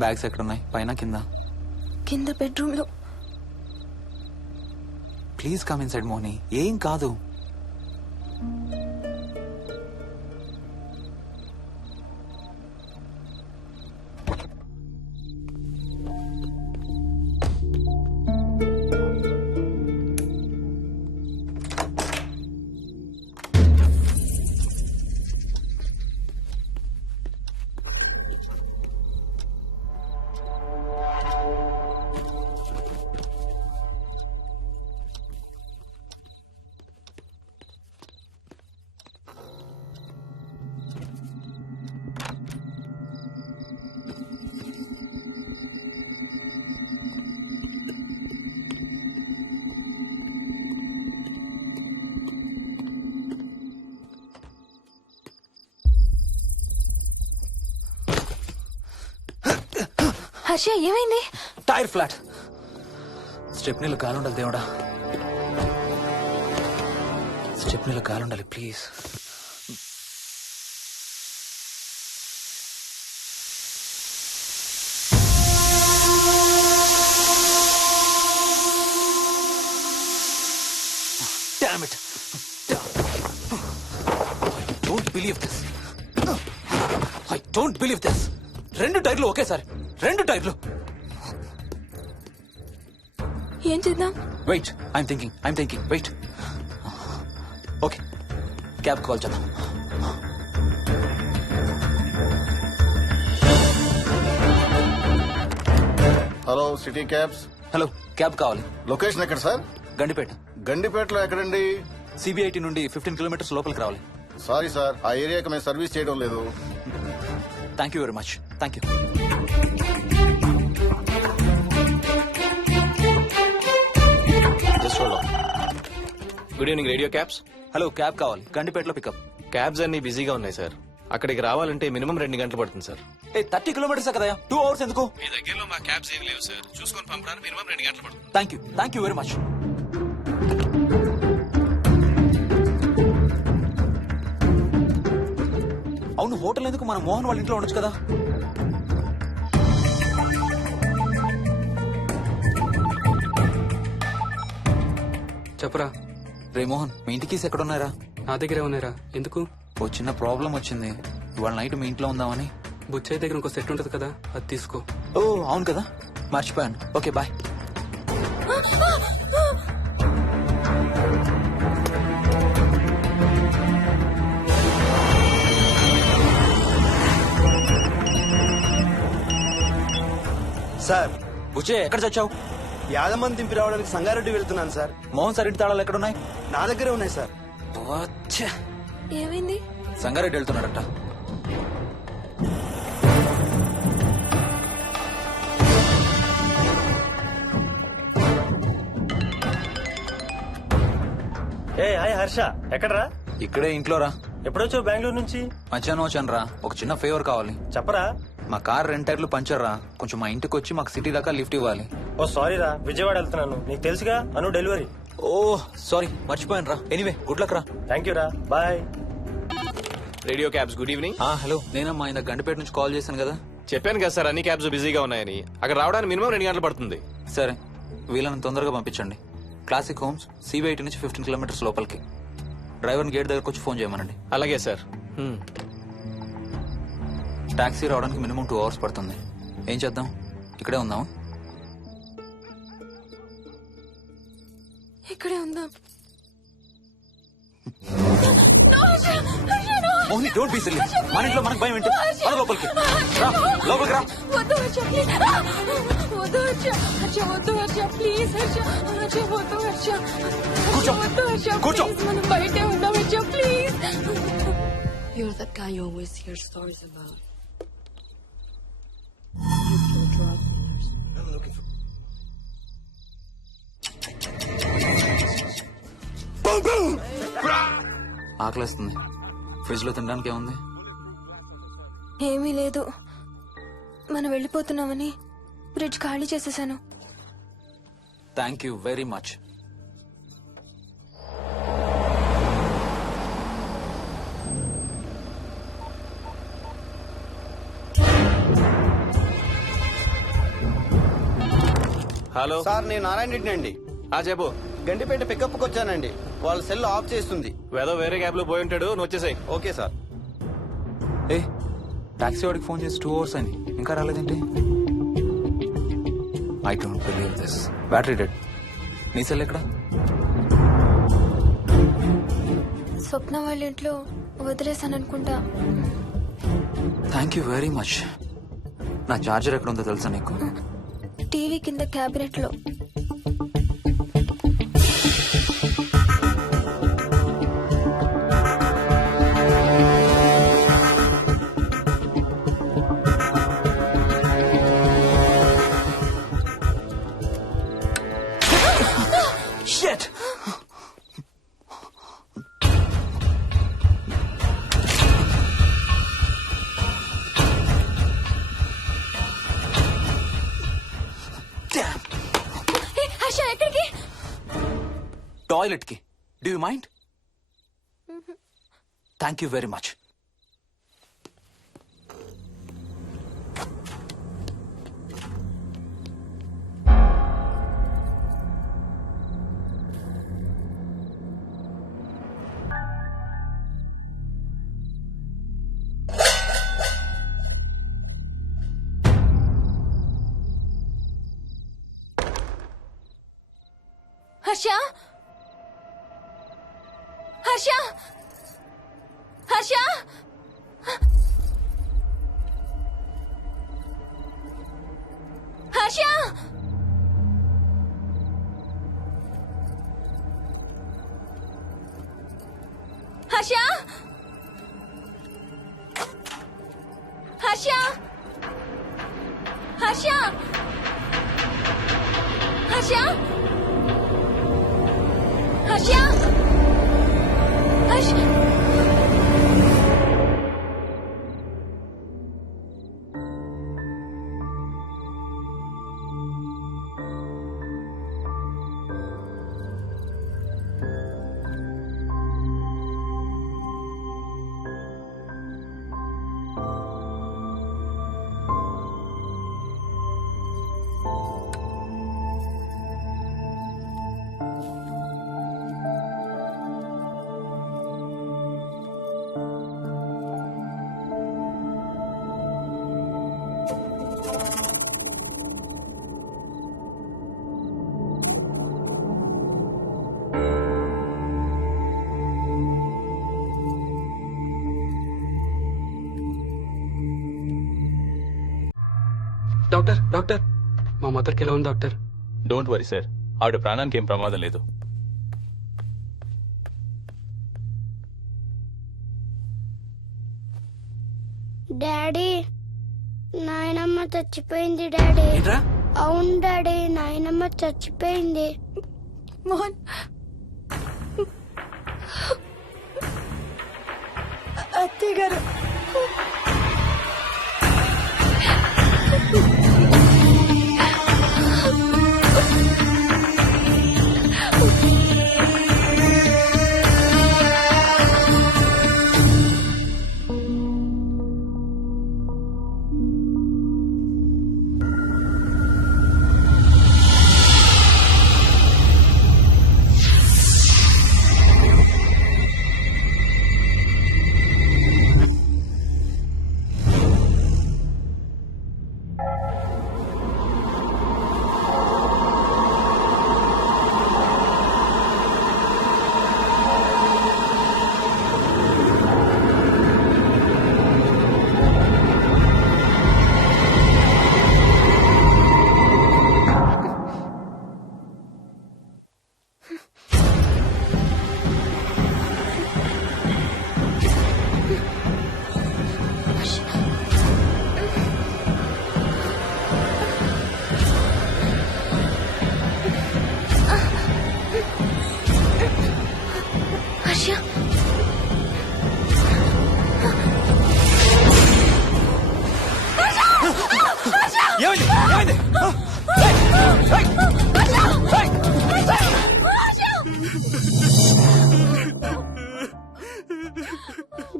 Bags ఎక్కడున్నాయి? పైన కింద? కింద బెడ్రూమ్ లో. Please come inside Moni. ఏం కాదు. హర్ష ఏమైంది? Tyre flat. స్టెప్నీలో కాలుండాలి దేవుడా. స్టెప్నీలో కాలుండాలి please. Damn it. I don't believe this. 2 టైర్లు ఒకేసారి. 2 టైర్లు. ఏం చేద్దాం? Wait, I'm thinking. Wait. Okay, cab call చేద్దాం. Hello, city cabs. Hello, cab కావాలి. లొకేషన్ ఎక్కడ సార్? గండిపేట. గండిపేటలో ఎక్కడండి? సిబిఐటి నుండి 15 కిలోమీటర్స్ లోపలికి రావాలి. సారీ సార్, ఆ ఏరియాకి మేము సర్వీస్ చేయడం లేదు. Thank you very much. Thank you. Good evening radio cabs. Hello, cab కావాలి. గండిపేటలో పికప్. క్యాబ్స్ అన్ని బిజీగా ఉన్నాయి సార్. అక్కడికి రావాలంటే మినిమం 2 గంటలు పడుతుంది సార్. 30 కిలోమీటర్స్ కదా, 2 అవర్స్ ఎందుకు? మీ దగ్గరలో మా క్యాబ్స్ ఏం లేవు సార్. చూసుకొని పంపడానికి మినిమం 2 గంటలు పడుతుంది. Thank you very much. అవును, హోటల్ ఎందుకు? మన మోహన్ వాళ్ళ ఇంట్లో ఉండొచ్చు కదా. చెప్పరా. రే మోహన్, మీ ఇంటి కీస్ ఎక్కడ ఉన్నారా? నా దగ్గరే ఉన్నారా. ఎందుకు? ఓ చిన్న ప్రాబ్లం వచ్చింది. ఇవాళ నైట్ మీ ఇంట్లో ఉందామని. బుచ్చయ్య దగ్గర ఇంకో సెట్ ఉంటది కదా, అది తీసుకో. ఓ అవును కదా, మర్చిపోయాను. Okay bye. సార్, బుచ్చే ఎక్కడ చచ్చావు? యాదమ్మని దింపి రావడానికి సంగారెడ్డి వెళ్తున్నాను సార్. మోహన్ సార్ ఇంటి తాళాలు ఎక్కడున్నాయి? నా దగ్గరే ఉన్నాయి సార్. ఏమైంది? సంగారెడ్డి వెళ్తున్నాడట. హాయ్ హర్ష, ఎక్కడరా? ఇక్కడే ఇంట్లో రా. ఎప్పుడొచ్చావు బెంగళూరు నుంచి? మధ్యాహ్నం వచ్చాను రా. ఒక చిన్న ఫేవర్ కావాలి. చెప్పరా. మా కార్ 2 టైర్లు పంచర్ రా. కొంచెం మా ఇంటికి వచ్చి మాకు సిటీ దాకా లిఫ్ట్ ఇవ్వాలి. ఓ సారీ రా, విజయవాడ వెళ్తున్నాను. నీకు తెలుసుగా, అను డెలివరీ. ఓ సారీ, మర్చిపోయాను రా. ఎనీవే, గుడ్ లక్ రా. థ్యాంక్ యూ రా, bye. Radio cabs good evening. Hello, నేనమ్మా ఇంత గండిపేట నుంచి కాల్ చేశాను కదా. చెప్పాను కదా సార్, అన్ని క్యాబ్స్ బిజీగా ఉన్నాయని. అక్కడ రావడానికి మినిమం 2 గంటలు పడుతుంది. సరే, వీళ్ళని తొందరగా పంపించండి. క్లాసిక్ హోమ్స్ సిబిఐటి నుంచి 15 కిలోమీటర్స్ లోపలికి. డ్రైవర్ని గేట్ దగ్గరకు వచ్చి ఫోన్ చేయమనండి. అలాగే సార్. టాక్సీ రావడానికి మినిమం 2 అవర్స్ పడుతుంది. ఏం చేద్దాం? ఇక్కడే ఉందాం. ఇక్కడే ఉందాం. Mohini, don't be silly. మన ఇంట్లో మనకు భయం ఏంటి? మన లోపలికి రా, లోపలికి రా. వద్దు హర్ష, ప్లీజ్. వద్దు హర్ష, హర్ష వద్దు హర్ష, ప్లీజ్ హర్ష. హర్ష వద్దు హర్ష. కూర్చో, వద్దు హర్ష, కూర్చో. ప్లీజ్. మనం బయటే ఉందాం Harsha, please. You're that guy you always hear stories about. You kill drug dealers. I'm looking for... ఆకలేస్తుంది. ఫ్రిడ్జ్ లో తినడానికి ఏముంది? ఏమీ లేదు. మనం వెళ్ళిపోతున్నామని ఫ్రిడ్జ్ ఖాళీ చేసేసాను. Thank you very much. Hello sir నేను నారాయణ రెడ్డి అండి. చెప్పు. గండిపేట పికప్కి వచ్చానండి. వాళ్ళ సెల్ ఆఫ్ చేస్తుంది. ఏదో వేరే క్యాబ్ లో పోయి ఉంటాడు, నువ్వు వచ్చేసాయి. Okay sir. ఏ టాక్సీ వాడికి ఫోన్ చేసి 2 hours అని ఇంకా రాలేదేంటి? I don't believe this. Battery dead. నీ సెల్ ఎక్కడ? స్వప్న వాళ్ళ ఇంట్లో వదిలేసాను అనుకుంటా. Thank you very much. నా చార్జర్ ఎక్కడ ఉందో తెలుసా నీకు? టీవీ కింద క్యాబినెట్ లో. Shit! Damn! హర్ష ఎక్కడికి? టాయిలెట్ కి. Do you mind? Thank you very much. Harsha Harsha Harsha Harsha Harsha Harsha Harsha Harsha Harsha Harsha doctor doctor మా మదర్కి ఎలా ఉంది డాక్టర్? డోంట్ వరీ సార్, ఆవిడ ప్రాణానికి ఏం ప్రమాదం లేదు. డాడీ నాయనమ్మ చచ్చిపోయింది డాడీ. ఏంట్రా? అవును డాడీ, నాయనమ్మ చచ్చిపోయింది. మోహన్ అత్తయ్య గారు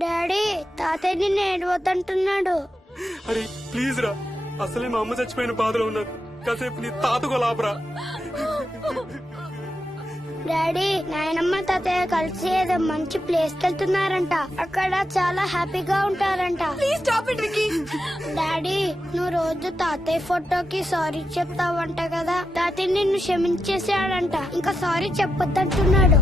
డాడీ తాతయ్య నిన్ను ఏడవద్దంటున్నాడు. అరే ప్లీజ్ రా, అసలే మా అమ్మ చచ్చిపోయిన బాధలో ఉన్నాను. కాసేపు నీ తాతకు లాపరా. డాడీ నాయనమ్మ తాతయ్య కలిసి ఏదో మంచి ప్లేస్ కి వెళ్తున్నారంట. అక్కడ చాలా హ్యాపీగా ఉంటారంట. Please stop it Vicky. Daddy నువ్వు రోజు తాతయ్య ఫోటోకి సారీ చెప్తావంట కదా. తాతయ్య నిన్ను క్షమించేసాడంట. ఇంకా సారీ చెప్పొద్దంటున్నాడు.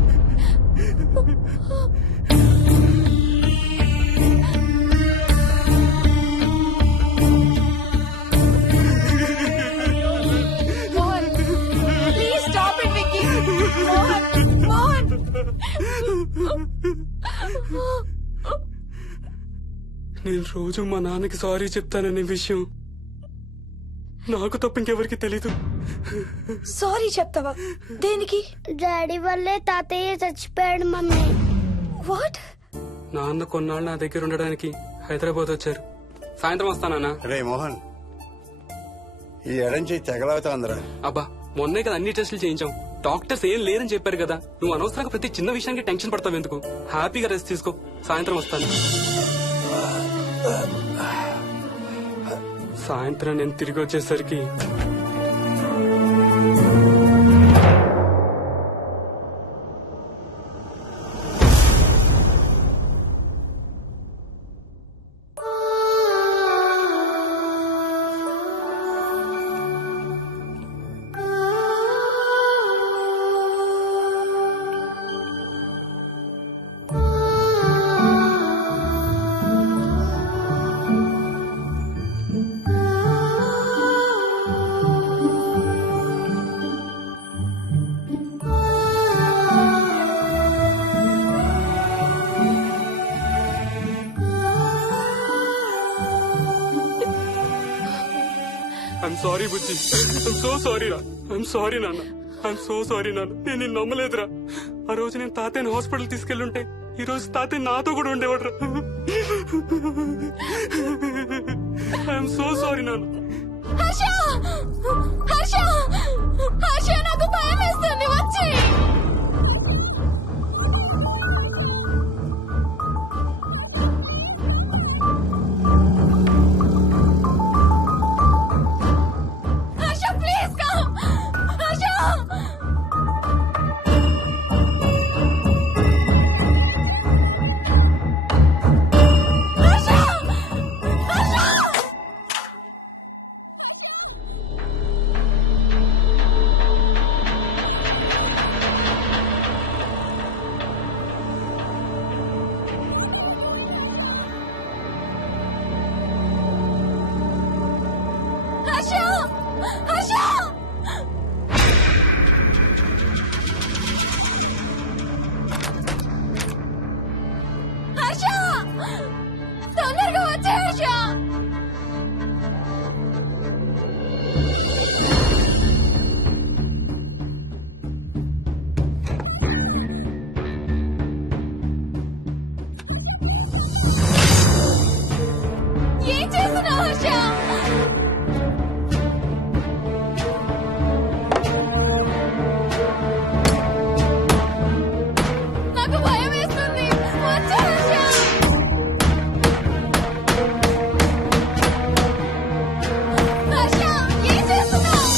Mohan please stop it Vicky. Mohan నేను రోజు మా నాన్నకి సారీ చెప్తాననే విషయం నాకు తప్ప ఇంకెవరికి తెలీదు. సారీ చెప్తావా? దేనికి? డాడీ వల్లే తాతయ్య చచ్చిపోయాడు మమ్మీ. వాట్? నాన్న కొన్నాళ్ళు నా దగ్గర ఉండడానికి హైదరాబాద్ వచ్చారు. సాయంత్రం వస్తానా? రే మోహన్, ఈ ఎడం చేయి తెగలవుతాందిరా. అబ్బా మొన్నే కదా అన్ని టెస్టులు చేయించాం. డాక్టర్స్ ఏం లేదని చెప్పారు కదా. నువ్వు అనవసరంగా ప్రతి చిన్న విషయానికి టెన్షన్ పడతావు ఎందుకు? హ్యాపీగా రెస్ట్ తీసుకో. సాయంత్రం వస్తాను. సాయంత్రం నేను తిరిగి వచ్చేసరికి I'm sorry Bujji. I'm so sorry రా. ఐఎమ్ సారీ నాన్న. ఐఎమ్ సో సారీ నాన్న. నేను నిన్ను నమ్మలేదురా. ఆ రోజు నేను తాతయ్యని హాస్పిటల్ తీసుకెళ్ళుంటే ఈ రోజు తాతయ్య నాతో కూడా ఉండేవాడు రా. ఐఎమ్ సో సారీ నాన్న. హర్ష హర్ష హర్ష నాకు భయం వేస్తుంది. వచ్చి హర్ష ప్లీజ్ కమ్. హర్ష తొందరగా వచ్చే హర్ష. ఏం చేస్తున్నావు హర్ష? నాకు భయం వేస్తుంది. వచ్చే హర్ష. హర్ష ఏం చేస్తున్నావు?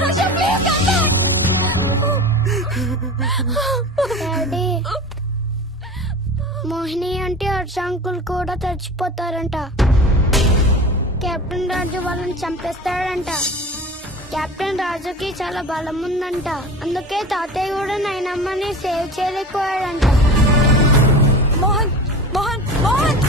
Harsha please come daddy Mohini అంటే హర్ష అంకుల్ కూడా చచ్చిపోతారంట. కెప్టెన్ రాజు వాళ్ళని చంపేస్తాడంట. కెప్టెన్ రాజుకి చాలా బలం ఉందంట. అందుకే తాతయ్య కూడా నాయనమ్మని సేవ్ చేయలేకపోయాడంట. మోహన్ మోహన్ మోహన్